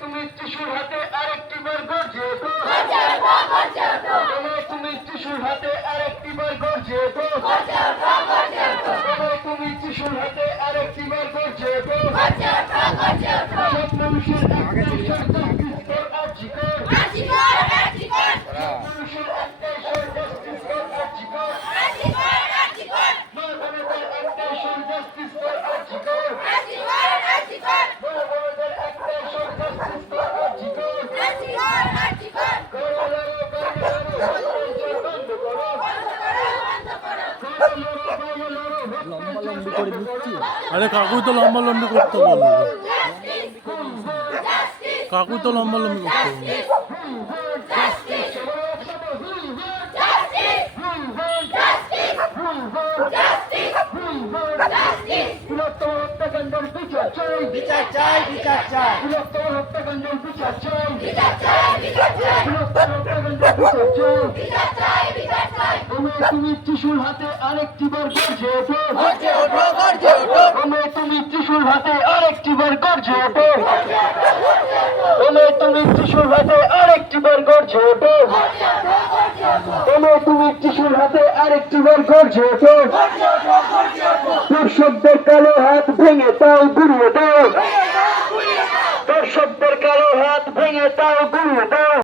তুমি ত্রিশূল হাতে আরেকটি বার গর্জে ওঠো, তুমি ত্রিশূল হাতে আরেকটি বার গর্জে ওঠো, তুমি ত্রিশূল হাতে আরেকটি বার গর্জে ওঠো। সব মানুষের একটাই শর্ত, স্তর আর্জি কর, মানুষের একটাই শর্ত, স্তর আর্জি কর, মা বোনেদের একটাই শর্ত, স্তর আর্জি কর, মা বোনেদের একটাই শর্ত, স্তর আর্জি কর। লম্বা লম্বি করে দিচ্ছি। আরে কাকু তো লম্বা লম্বি করতে বলবো, কাকু তো লম্বা লম্বি করতে বলবো। বিচার চাই, বিচার চাই। তুমি ত্রিশূল হাতে আরেকটি বার গর্জে ওঠো, তুমি ত্রিশূল হাতে আরেকটি বার গর্জে ওঠো, তুমি ত্রিশূল হাতে আরেকটি বার গর্জে ওঠো, তুমি ত্রিশূল হাতে আরেকটি বার গর্জে ওঠো। দর্শকদের কালো হাত ভেঙে তাও গুড়িয়ে দাও, দর্শকদের কালো হাত ভেঙে তাও গুড়িয়ে দাও।